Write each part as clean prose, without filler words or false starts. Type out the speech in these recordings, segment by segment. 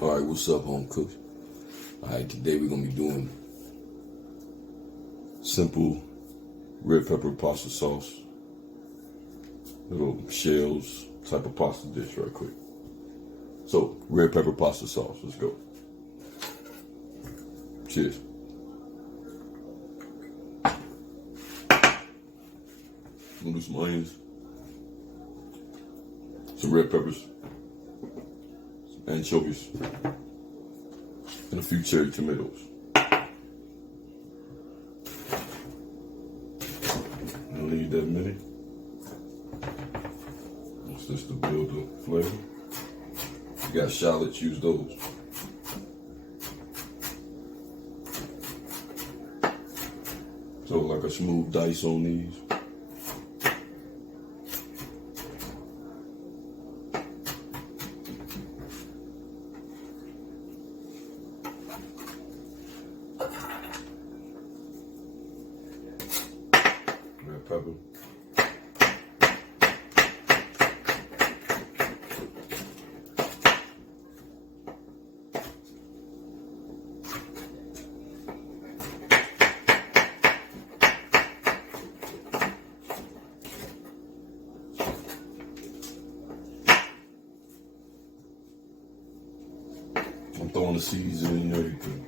Alright, what's up, Homecooks? Alright, today we're going to be doing simple red pepper pasta sauce. Little shells type of pasta dish right quick. So, red pepper pasta sauce. Let's go. Cheers. I'm going to do some onions, some red peppers, some anchovies, and a few cherry tomatoes. I'll leave that many. That's just to build the flavor. If you got shallots, use those. So like a smooth dice on these. Red pepper. I'm throwing the seeds in and everything.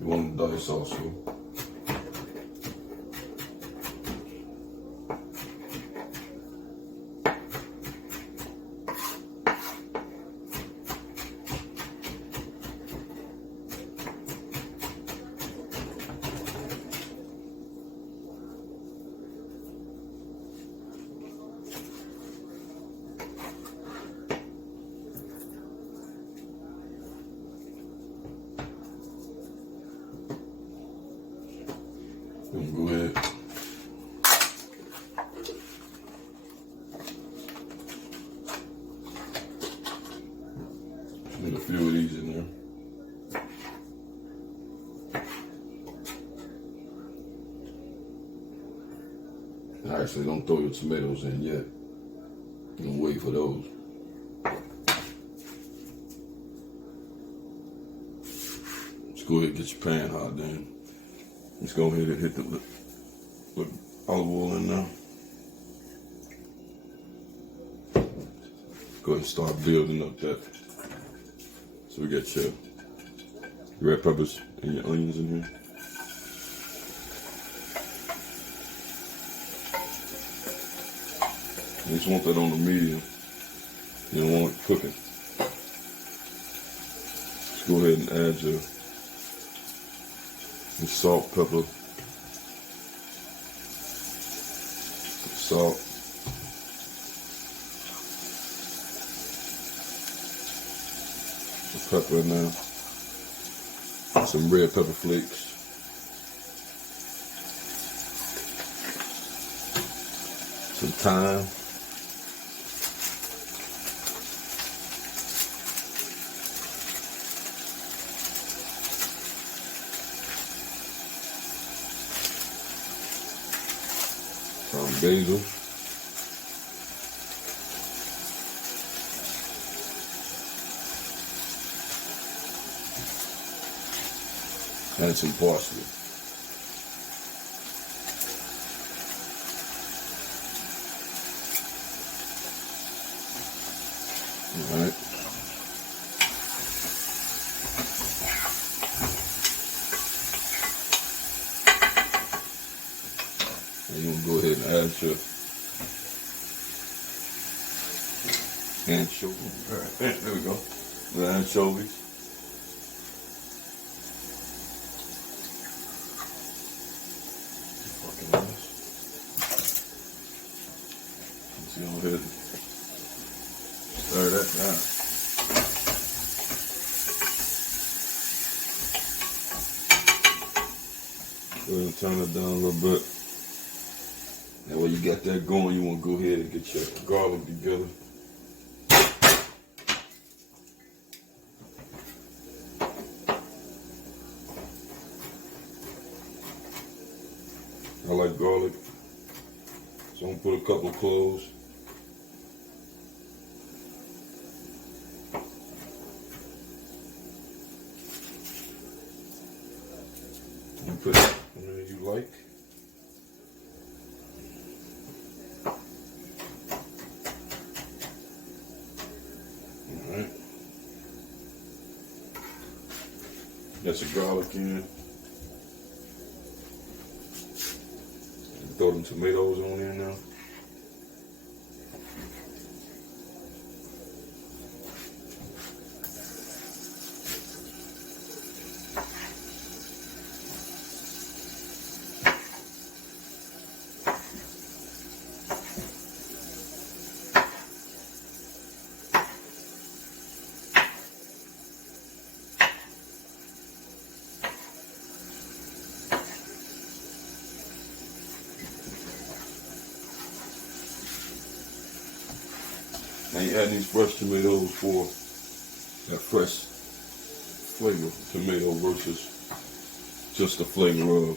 You want to dice also. Go ahead. Just need a few of these in there. Actually, don't throw your tomatoes in yet. You can wait for those. Just go ahead and get your pan hot then. Let's go ahead and hit the olive oil in now. Go ahead and start building up that. So we got your red peppers and your onions in here. You just want that on the medium. You don't want it cooking. Just go ahead and add your salt, pepper, salt, some pepper in there, some red pepper flakes, some thyme, basil, and some parsley. All right. And you're gonna go ahead and add your anchovies. All right, there we go. The anchovies. Fucking nice. Let's go ahead and stir that down. Go ahead and turn it down a little bit. Now when you got that going, you want to go ahead and get your garlic together. I like garlic. So I'm gonna put a couple of cloves. You put how many you like. Alright. Got your garlic in. Throw them tomatoes on in now. Now you add these fresh tomatoes for that fresh flavor tomato versus just the flavor of.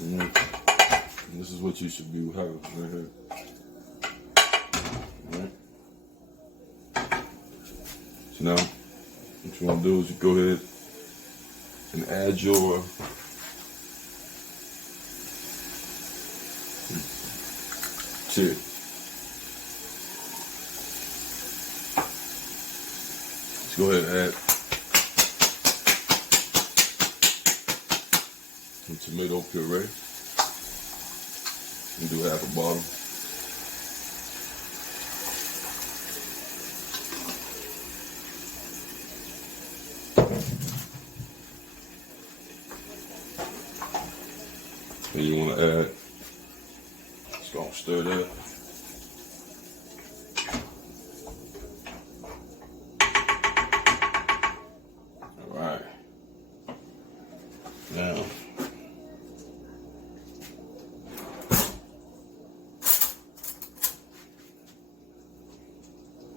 And this is what you should be having right here. Alright. So now what you want to do is you go ahead and add your chili. Let's go ahead and add some tomato puree. And do half a bottle. And you want to add, just gonna stir that. All right. Now,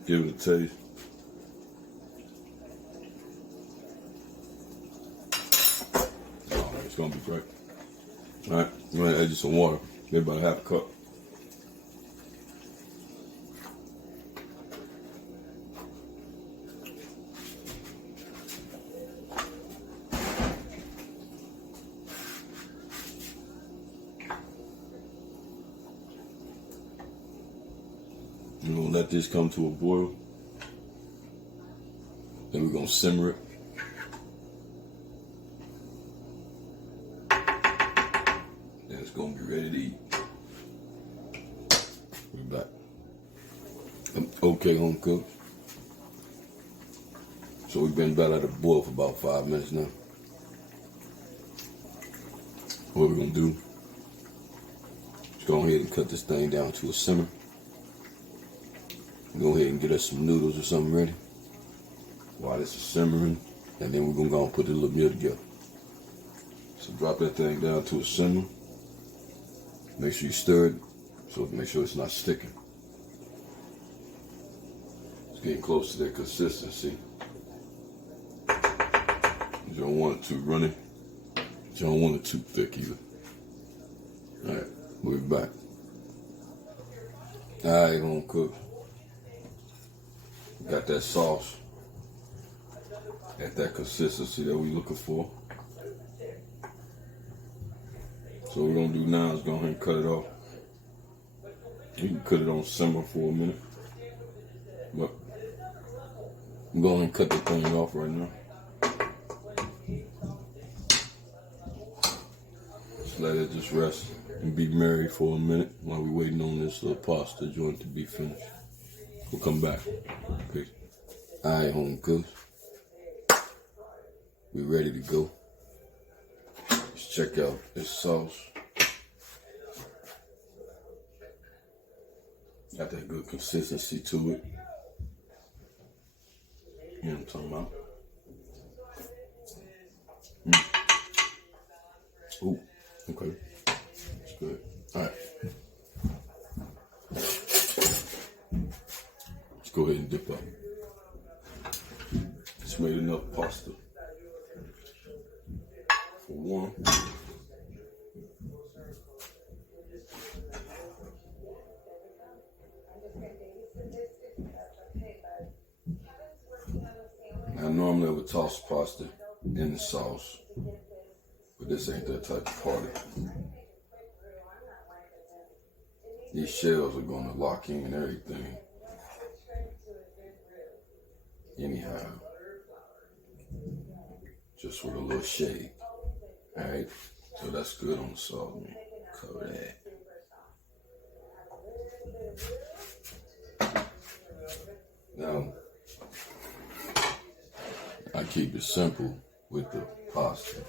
give it a taste. It's gonna be great. All right, I'm gonna add you some water, maybe about half a cup. We're gonna let this come to a boil. Then we're gonna simmer it. Then it's gonna be ready to eat. We're back. Okay, Homecooks. So we've been about at a boil for about 5 minutes now. What we're gonna do is go ahead and cut this thing down to a simmer. Go ahead and get us some noodles or something ready while this is simmering, and then we're gonna go and put the little meal together. So drop that thing down to a simmer. Make sure you stir it, so make sure it's not sticking. It's getting close to that consistency. You don't want it too runny. You don't want it too thick either. All right, we'll be back. All right, Homecook. Got that sauce at that consistency that we're looking for. So what we're gonna do now is go ahead and cut it off. You can cut it on simmer for a minute, but I'm going and cut the thing off right now. Just let it just rest and be merry for a minute while we're waiting on this little pasta joint to be finished. We'll come back. Okay. All right, Homecooks. We're ready to go. Let's check out this sauce. Got that good consistency to it. You know what I'm talking about? Ooh, okay. That's good. All right. Go ahead and dip up. Just made enough pasta. 1. Now normally I would toss pasta in the sauce, but this ain't that type of party. These shells are gonna lock in and everything. Anyhow, just with a little shade. Alright, so that's good on the salt. Man. Cover that. Now, I keep it simple with the pasta.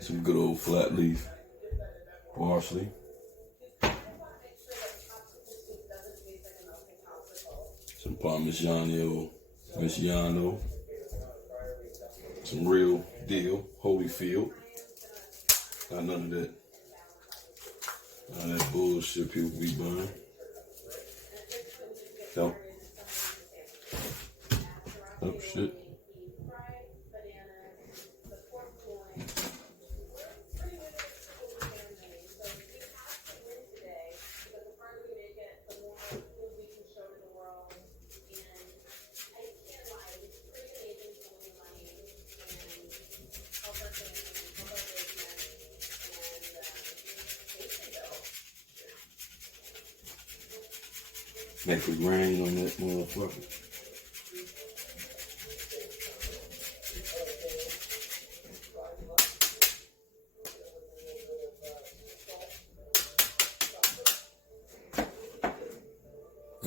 Some good old flat leaf parsley. Some Parmigiano, some real deal, Holyfield. Not none of that. None of that bullshit people be buying. Don't. Oh shit. Make it rain on that motherfucker.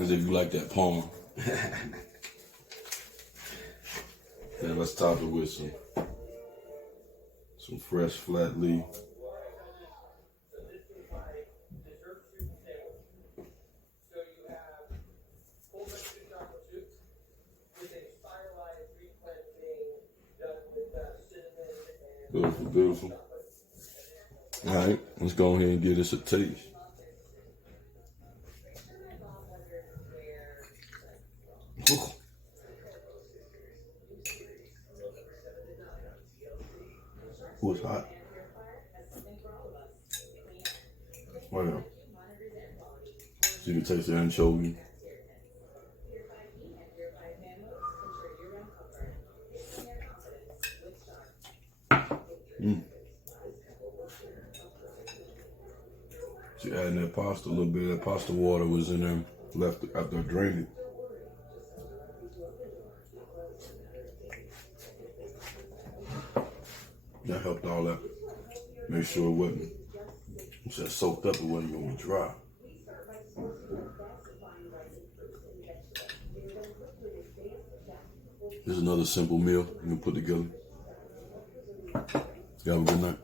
As if you like that palm. Then let's top it with some fresh flat leaf. Beautiful, beautiful. All right, let's go ahead and give this a taste. Ooh. Ooh, it's hot. Well, so you can taste the anchovy. So adding that pasta, a little bit of that pasta water was in there, left after I drained it. That helped all that. Make sure it wasn't just soaked up, it wasn't going to dry. This is another simple meal you can put together. You have a good night.